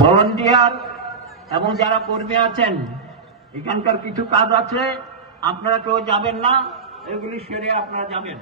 Volunteer এবং যারা কর্মী আছেন, এখানকার কিছু কাজ আছে, আপনারা কেউ যাবেন না, এগুলি সেরে আপনারা যাবেন।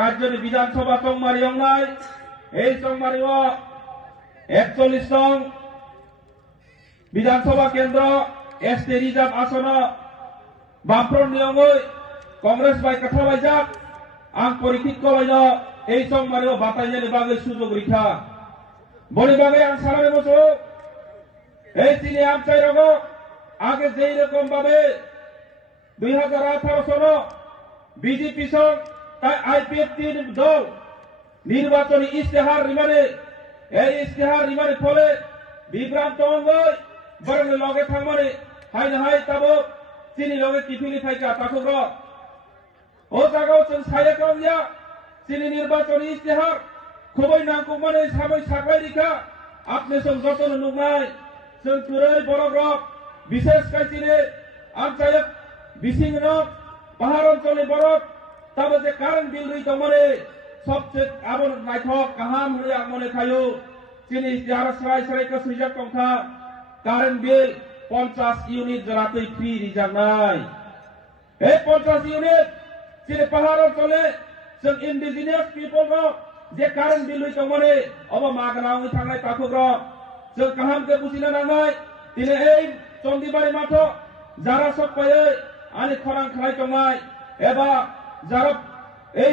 রাজ্যের বিধানসভা সংমারি অংনায় এই সংমারি 41 নং বিধানসভা কেন্দ্র এসটি রিজার্ভ আসন বামফ্রন্ট নিয়মই কংগ্রেস বাই কথা বাইজাক আং পরীক্ষিত কবাইন এই সংমারি বাতাইজানি বাগै সুযোগ রেখা বড়ি বাগै আং সারাবে বছর এই তিনি আমচাই রগ আগে যেই রকম ভাবে 2018 সন বিজেপি সং তাই আইপিএফ দল নির্বাচনী ইস্তেহার রিমানে এই ইস্তেহার রিমানে ফলে বিভ্রান্ত অঙ্গই বরং লগে থাকমানে হাইন হাই তাবো চিনি লগে কিফিলি থাইকা তাকুর ও জায়গাও जों সাইয়া কামিয়া চিনি নির্বাচনী ইস্তেহার খুবই নাংকু মানে সাবই সাকবাই রিখা আপনি সব যতন নুগনাই जों তুরৈ বরক বিশেষ কাইচিনে আমচায়ক বিসিং পাহাড় অঞ্চলে বরক তবে যে কারেন্ট বিল রই তমরে সবচেয়ে আবর নাইথক কাহাম হয়ে মনে খায়ো চিনি যারা সরাই সরাই কা সুইজাক টংখা কারেন্ট বিল 50 ইউনিট জরাতেই ফ্রি রিজার্ভ নাই এই 50 ইউনিট চিনি পাহাড় অঞ্চলে जों ইন্ডিজিনিয়াস পিপল যে কারেন্ট বিল রই তমরে অব মাগনাওই থাংনাই তাকুর जों কাহামকে বুঝিনা নাংনাই তিনি এই চন্দিবাড়ি মাঠ যারা সব পায়ে আনি খরাং খাই তমাই এবা যারা এই